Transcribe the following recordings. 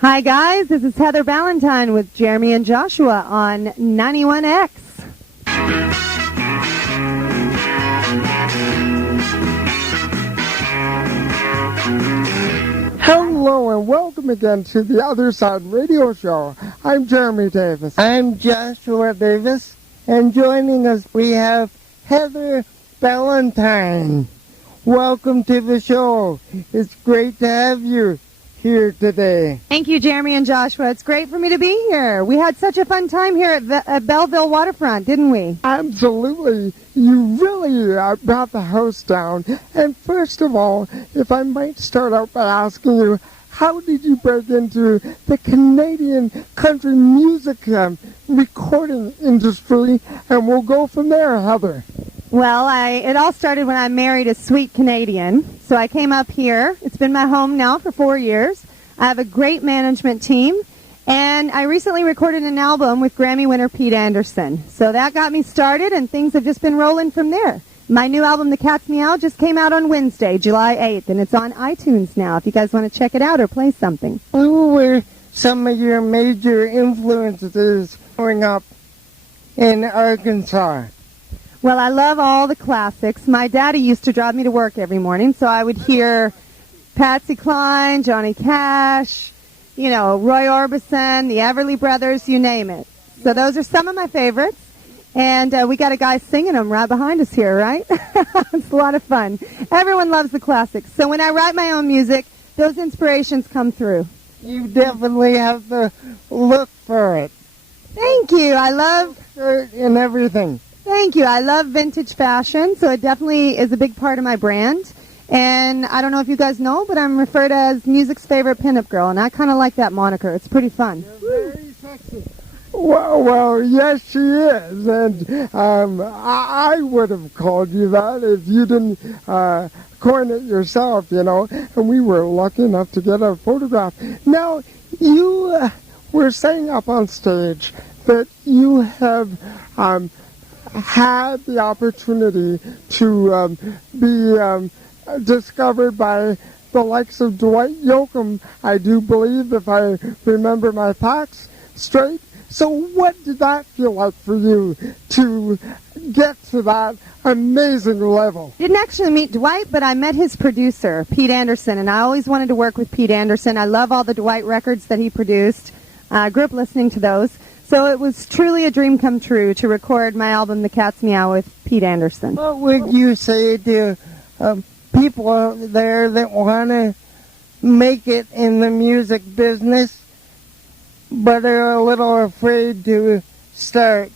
Hi guys, this is Heather Ballentine with Jeremy and Joshua on 91X. Hello and welcome again to the Other Side Radio Show. I'm Jeremy Davis. I'm Joshua Davis, and joining us we have Heather Ballentine. Welcome to the show. It's great to have you here today. Thank you, Jeremy and Joshua. It's great for me to be here. We had such a fun time here at Belleville Waterfront, didn't we? Absolutely. You really brought the house down. And first of all, if I might start out by asking you, how did you break into the Canadian country music recording industry? And we'll go from there, Heather. Well, it all started when I married a sweet Canadian. So I came up here. It's been my home now for 4 years. I have a great management team. And I recently recorded an album with Grammy winner Pete Anderson. So that got me started, and things have just been rolling from there. My new album, The Cat's Meow, just came out on Wednesday, July 8th, and it's on iTunes now if you guys want to check it out or play something. Who were some of your major influences growing up in Arkansas? Well, I love all the classics. My daddy used to drive me to work every morning, so I would hear Patsy Cline, Johnny Cash, you know, Roy Orbison, the Everly Brothers, you name it. So those are some of my favorites. And we got a guy singing them right behind us here, right? It's a lot of fun. Everyone loves the classics. So when I write my own music, those inspirations come through. You definitely have to look for it. Thank you. I love shirt and everything. Thank you. I love vintage fashion, so it definitely is a big part of my brand. And I don't know if you guys know, but I'm referred as music's favorite pinup girl, and I kind of like that moniker. It's pretty fun. You're very sexy. Well, yes, she is. And I would have called you that if you didn't coin it yourself, you know. And we were lucky enough to get a photograph. Now, you were saying up on stage that you have had the opportunity to be discovered by the likes of Dwight Yoakam, I do believe, if I remember my facts straight. So what did that feel like for you to get to that amazing level? Didn't actually meet Dwight, but I met his producer, Pete Anderson, and I always wanted to work with Pete Anderson. I love all the Dwight records that he produced. I grew up listening to those. So it was truly a dream come true to record my album, The Cat's Meow, with Pete Anderson. What would you say to people out there that want to make it in the music business, but are a little afraid to start?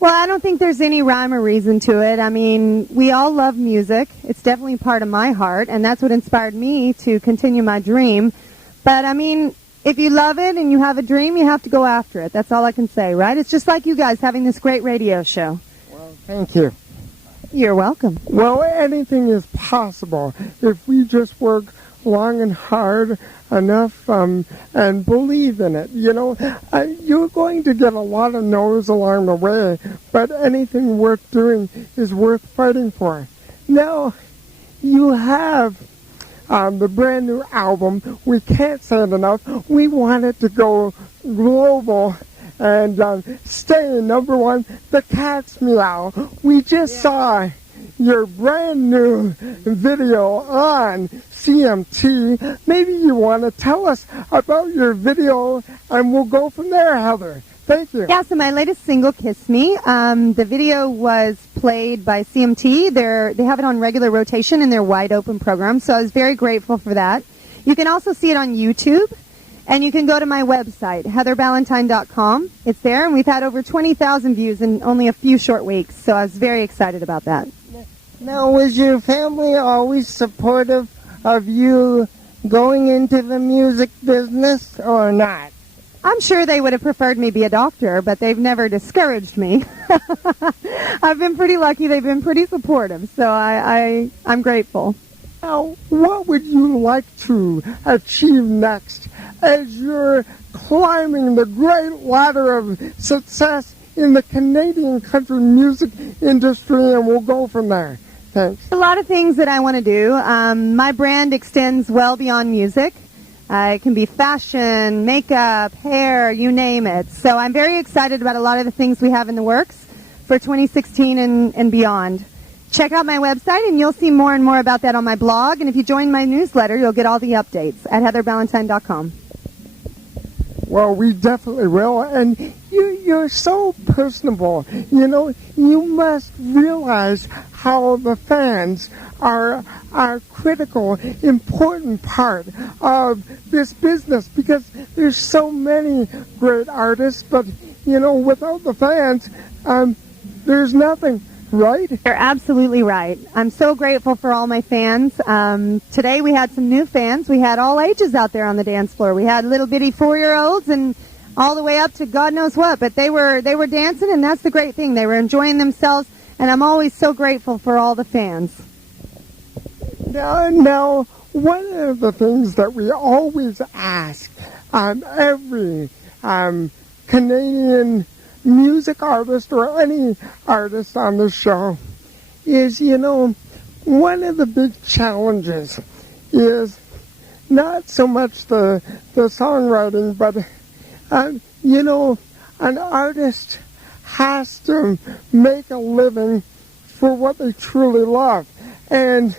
Well, I don't think there's any rhyme or reason to it. I mean, we all love music. It's definitely part of my heart, and that's what inspired me to continue my dream. But, I mean, if you love it and you have a dream, you have to go after it. That's all I can say, right? It's just like you guys having this great radio show. Well, thank you. You're welcome. Well, anything is possible if we just work long and hard enough and believe in it. You know, you're going to get a lot of no's along the way, but anything worth doing is worth fighting for. Now, you have the brand new album. We can't say it enough. We want it to go global and stay number one. The Cat's Meow. We just saw your brand new video on CMT. Maybe you want to tell us about your video, and we'll go from there, Heather. Thank you. Yeah, so my latest single, Kiss Me, the video was played by CMT. They have it on regular rotation in their wide open program, so I was very grateful for that. You can also see it on YouTube, and you can go to my website, heatherballentine.com. It's there, and we've had over 20,000 views in only a few short weeks, so I was very excited about that. Now, was your family always supportive of you going into the music business or not? I'm sure they would have preferred me be a doctor, but they've never discouraged me. I've been pretty lucky. They've been pretty supportive, so I'm grateful. Now, what would you like to achieve next as you're climbing the great ladder of success in the Canadian country music industry, and we'll go from there? Thanks. A lot of things that I want to do. My brand extends well beyond music. It can be fashion, makeup, hair, you name it. So I'm very excited about a lot of the things we have in the works for 2016 and beyond. Check out my website, and you'll see more and more about that on my blog. And if you join my newsletter, you'll get all the updates at heatherballentine.com. Well, we definitely will. And you're so personable. You know, you must realize how the fans are a critical, important part of this business, because there's so many great artists, but, you know, without the fans, there's nothing. Right? You're absolutely right. I'm so grateful for all my fans. Today we had some new fans. We had all ages out there on the dance floor. We had little bitty 4-year-olds and all the way up to God knows what. But they were dancing, and that's the great thing. They were enjoying themselves, and I'm always so grateful for all the fans. Now, one of the things that we always ask every Canadian music artist or any artist on the show is, you know, one of the big challenges is not so much the songwriting, but, you know, an artist has to make a living for what they truly love. And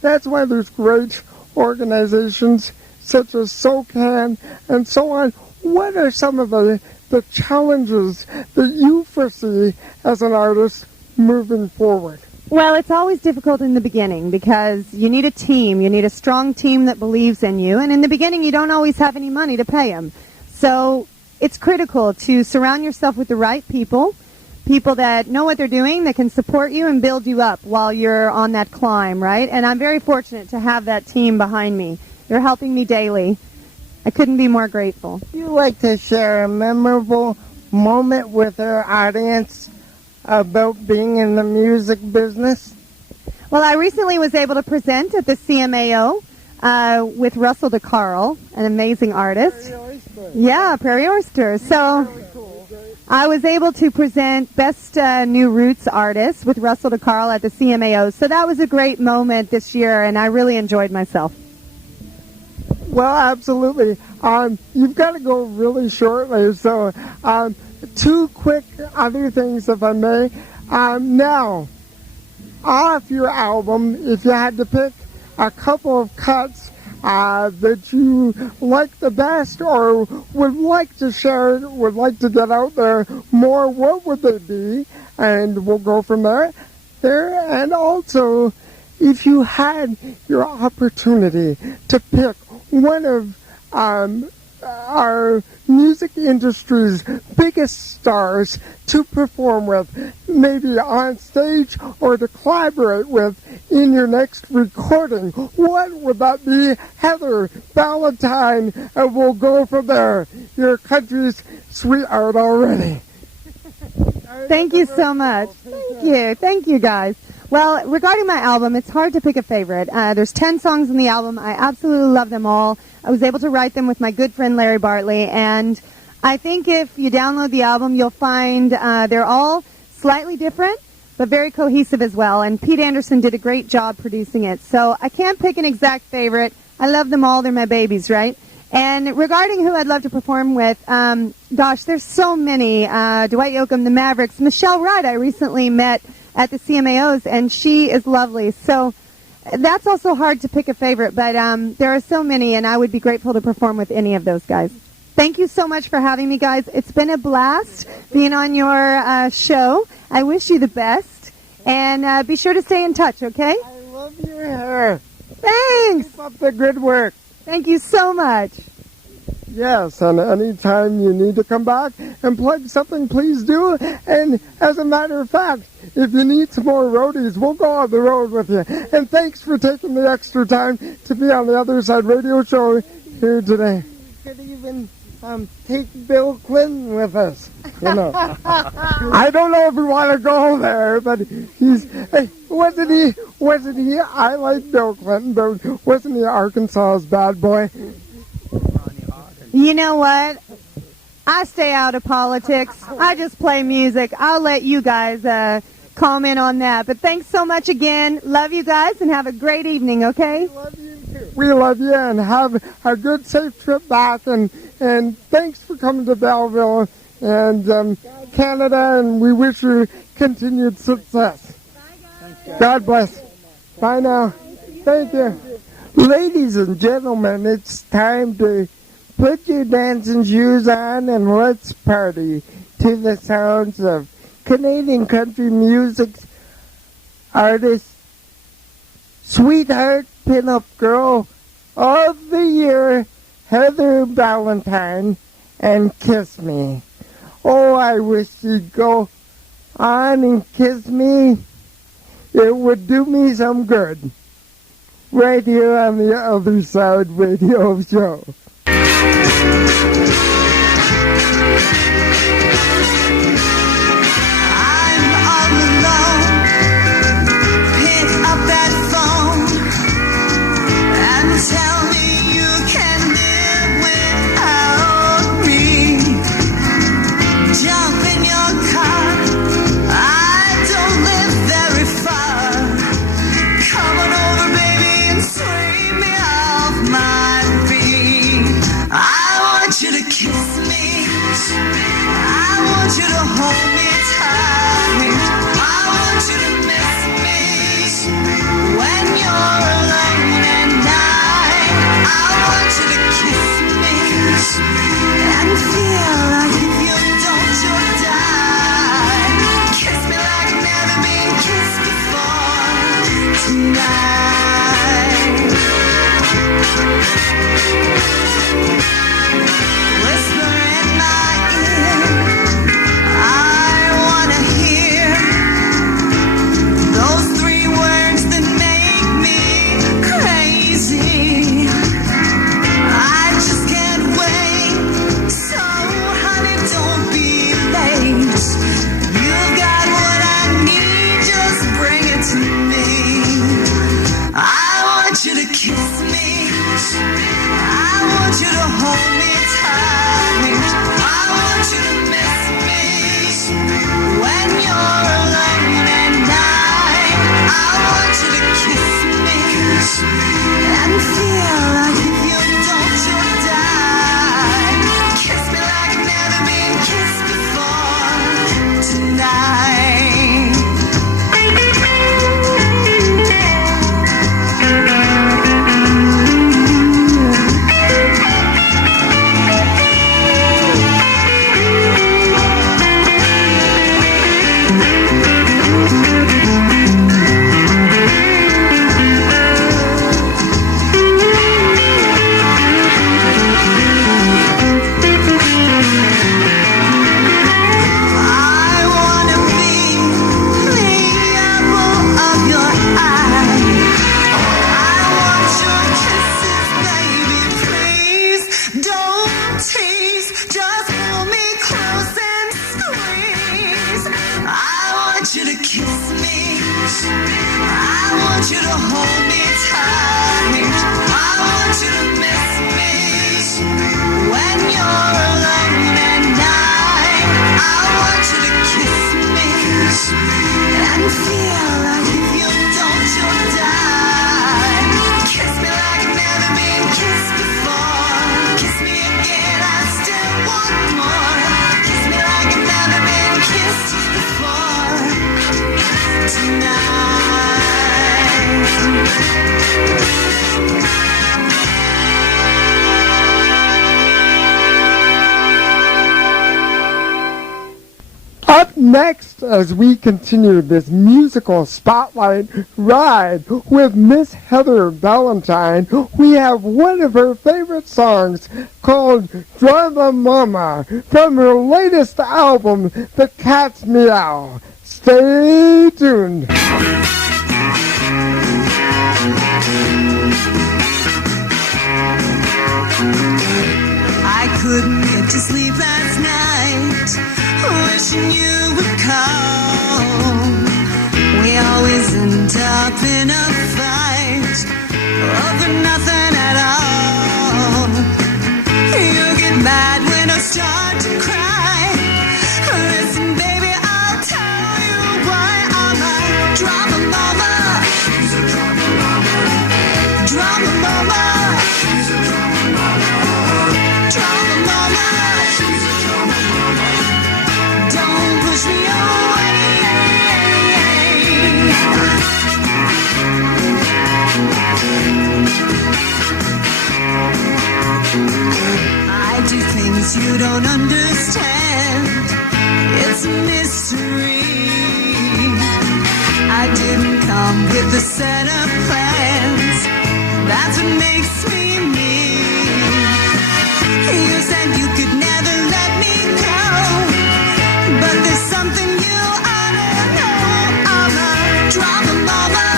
that's why there's great organizations such as SOCAN and so on. What are some of the challenges that you foresee as an artist moving forward? Well, it's always difficult in the beginning because you need a team. You need a strong team that believes in you. And in the beginning, you don't always have any money to pay them. So it's critical to surround yourself with the right people, people that know what they're doing, that can support you and build you up while you're on that climb, right? And I'm very fortunate to have that team behind me. They're helping me daily. I couldn't be more grateful. Would you like to share a memorable moment with our audience about being in the music business? Well, I recently was able to present at the CMAO with Russell DeCarl, an amazing artist. Prairie Oyster. Yeah, Prairie Oyster. So I was able to present Best New Roots Artist with Russell DeCarl at the CMAO. So that was a great moment this year, and I really enjoyed myself. Well, absolutely. You've got to go really shortly, so two quick other things, if I may. Now, off your album, if you had to pick a couple of cuts that you like the best or would like to share, would like to get out there more, what would they be? And we'll go from there. And also, if you had your opportunity to pick one of our music industry's biggest stars to perform with, maybe on stage or to collaborate with in your next recording, what would that be? Heather Ballentine, and we'll go from there. Your country's sweetheart already. Thank you so much. Thank you, guys. Well, regarding my album, it's hard to pick a favorite. There's 10 songs in the album. I absolutely love them all. I was able to write them with my good friend Larry Bartley, and I think if you download the album, you'll find they're all slightly different, but very cohesive as well, and Pete Anderson did a great job producing it. So I can't pick an exact favorite. I love them all. They're my babies, right? And regarding who I'd love to perform with, gosh, there's so many. Dwight Yoakam, the Mavericks. Michelle Wright, I recently met at the CMAOs, and she is lovely. So that's also hard to pick a favorite, but there are so many, and I would be grateful to perform with any of those guys. Thank you so much for having me, guys. It's been a blast being on your show. I wish you the best, and be sure to stay in touch, okay? I love your hair. Thanks. Keep up the good work. Thank you so much. Yes, and anytime you need to come back and plug something, please do. And as a matter of fact, if you need some more roadies, we'll go on the road with you. And thanks for taking the extra time to be on the Other Side Radio Show here today. We could even take Bill Clinton with us. You know. I don't know if we want to go there, but wasn't he? I like Bill Clinton, but wasn't he Arkansas's bad boy? You know what? I stay out of politics. I just play music. I'll let you guys comment on that. But thanks so much again. Love you guys, and have a great evening, okay? Love you too. We love you, and have a good, safe trip back. And thanks for coming to Belleville and Canada, and we wish you continued success. God bless. Bye now. Thank you. Ladies and gentlemen, it's time to put your dancing shoes on and let's party to the sounds of Canadian country music artist, sweetheart pinup girl of the year, Heather Ballentine, and Kiss Me. Oh, I wish you'd go on and kiss me. It would do me some good. Right here on the Other Side Radio Show. Tell me you can live without me. Jump in your car, I don't live very far. Come on over, baby, and sweep me off my feet. I want you to kiss me, I want you to hold me tight. I want you to miss me when you're alone and I want you to kiss me and feel like if you don't, you'll die. Kiss me like never been kissed before tonight. Whisper in my ear, I wanna hear those 3 words that make me crazy. I just can't wait, so honey, don't be late. You've got what I need, just bring it to me. I want you to kiss me, I want you to hold me tight. I want you to miss me when you're alone at night. I want you to kiss me and feel like if you don't, you'll die. Kiss me like never been kissed before tonight. Up next, as we continue this musical spotlight ride with Miss Heather Ballentine, we have one of her favorite songs called Drama Mama from her latest album, The Cat's Meow. Stay tuned. I couldn't get to sleep last night, wishing you would call. We always end up in a fight over nothing at all. You get mad when I start to cry. Listen, baby, I'll tell you why I'm a drama mama. Drama mama. you don't understand. It's a mystery. I didn't come with a set of plans. That's what makes me me. You said you could never let me go, but there's something you ought to know. I'm a drama mama.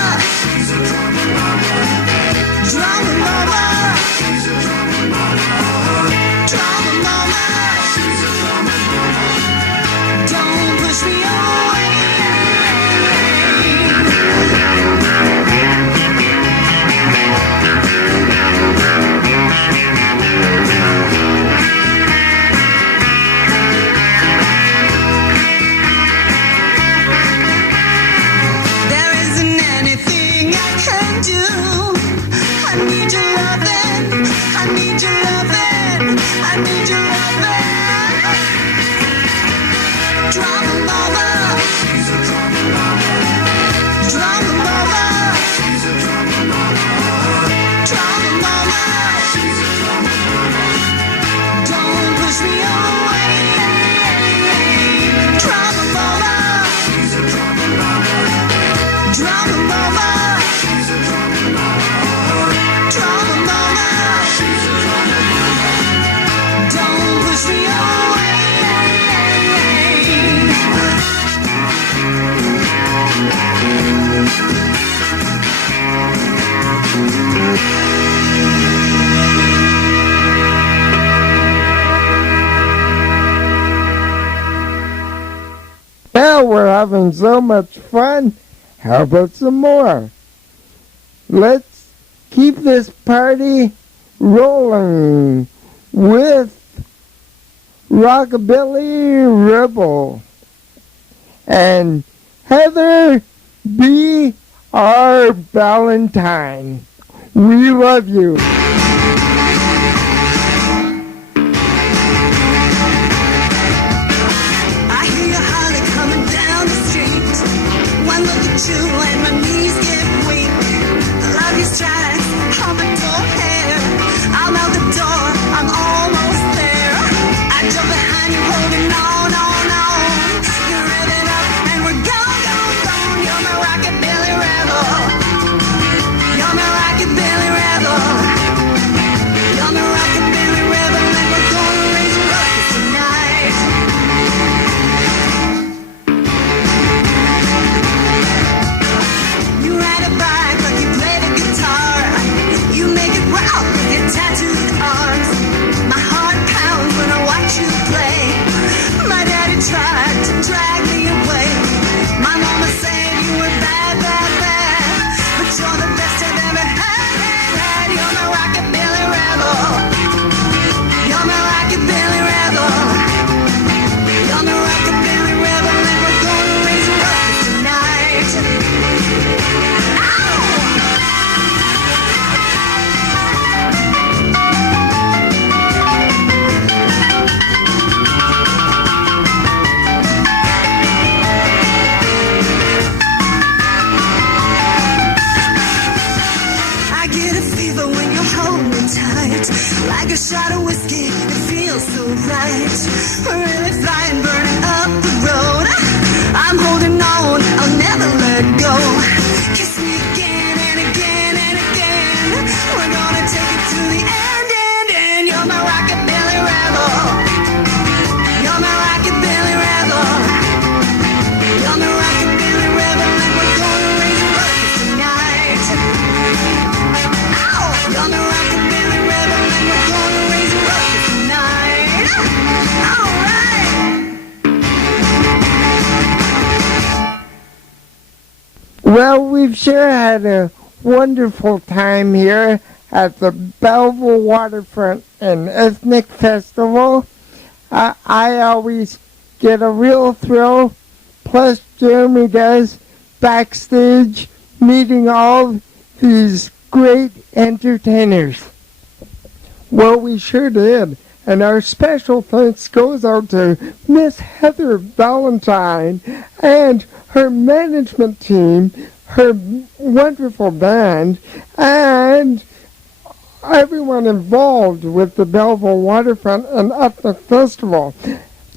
Drama mama. Drama mama. Don't push me away. There isn't anything I can do. I need your loving. I need your loving. I need your loving. Drama mama. Drama mama. Drama mama. Don't push me away. Drama mama. Drama mama. Drama mama. Don't push me away. Now we're having so much fun. How about some more? Let's keep this party rolling with Rockabilly Rebel and Heather B. R. Ballentine. We love you. I hear you holler coming down the street. One look at you and my knees get weak. I love your stripes, pompadour hair. I'm out the door, I'm almost there. I jump behind you, holding on, on, on. You're revving up and we're gone, gone, gone. You're my rockabilly rebel. You're my rockabilly rebel. You're my rockabilly rebel, and we're gonna raise a ruckus tonight. You ride a bike like you play the guitar. You make it rock with your tattooed arms. My heart pounds when I watch you play. My daddy tried to drag me away. My mama said you were bad, bad, bad, but you're the best I've ever had. You're my rockabilly rebel. You're my rockabilly rebel. You're my rockabilly rebel, and we're gonna raise a ruckus tonight. Ow! I get a fever when you hold me tight. Like a shot of whiskey, it feels so right. We're really flying, burning up the road. I'm holding on, I'll never let go. Kiss me again and again and again. We're gonna take it to the end, end, end. You're my rockabilly rebel. You're my rockabilly rebel. You're my rockabilly rebel, and we're gonna raise a ruckus tonight. Ow! You're my rockabilly rebel, and we're gonna raise a ruckus tonight. All right. Well, we've sure had a wonderful time here at the Belleville Waterfront and Ethnic Festival. I always get a real thrill, plus Jeremy does, backstage meeting all these great entertainers. Well, we sure did. And our special thanks goes out to Miss Heather Ballentine and her management team, her wonderful band, and everyone involved with the Belleville Waterfront and Ethnic Festival.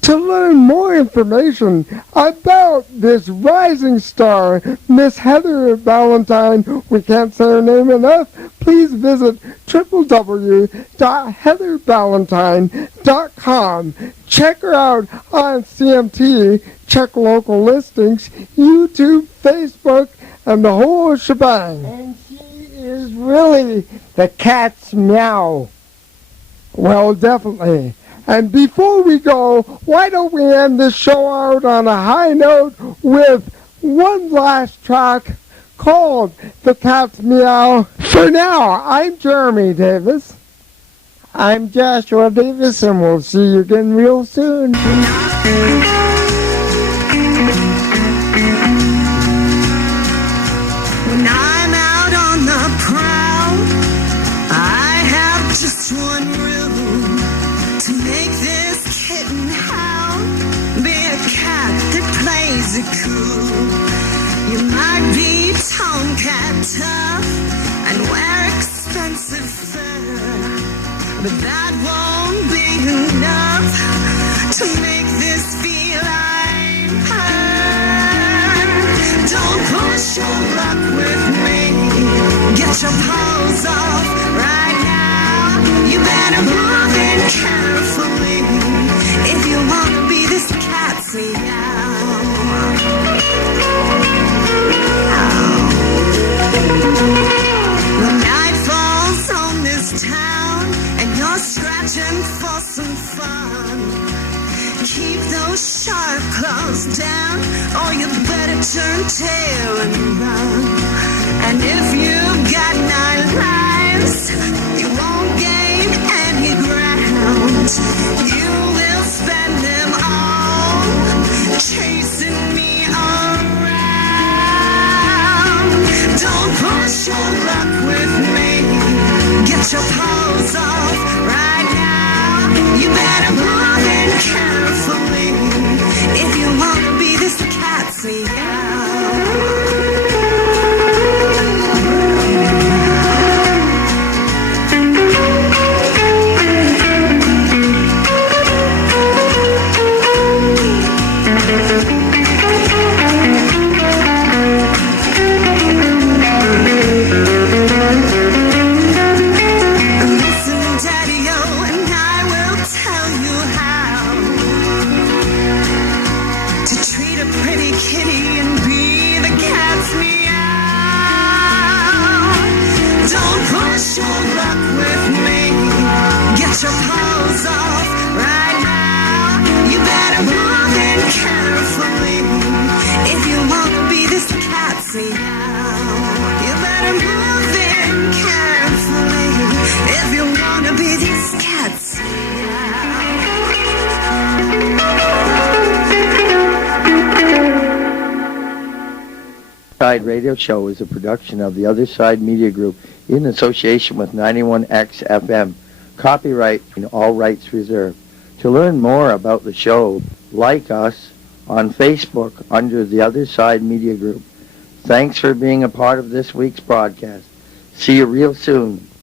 To learn more information about this rising star, Miss Heather Ballentine, we can't say her name enough, please visit www.heatherballentine.com. Check her out on CMT, check local listings, YouTube, Facebook, and the whole shebang. And she is really the cat's meow. Well, definitely. And before we go, why don't we end this show out on a high note with one last track called The Cat's Meow. For now, I'm Jeremy Davis. I'm Joshua Davis, and we'll see you again real soon. When I'm out on the prowl, I have just one rule: to make this kitten howl, be a cat that plays it cool. You might be tomcat tough and wear expensive fur, but that won't be enough to make this feel I'm her. Don't push your luck with me, get your paws off right now. You better move in carefully if you want to be this cat's meow. The night falls on this town and you're scratching for some fun. Keep those sharp claws down, or you better turn tail and run. And if you've got 9 lives, you won't gain any ground. You will spend them all chasing me around. Don't push your luck with me, get your paws off right now. You better move in carefully if you want to be this cat's meow. Your paws off right now. You better move in carefully if you want to be this cat's meow. You better move in carefully if you want to be this cat's meow. Side Radio Show is a production of the Other Side Media Group in association with 91X FM. Copyright and all rights reserved. To learn more about the show, like us on Facebook under the Other Side Media Group. Thanks for being a part of this week's broadcast. See you real soon.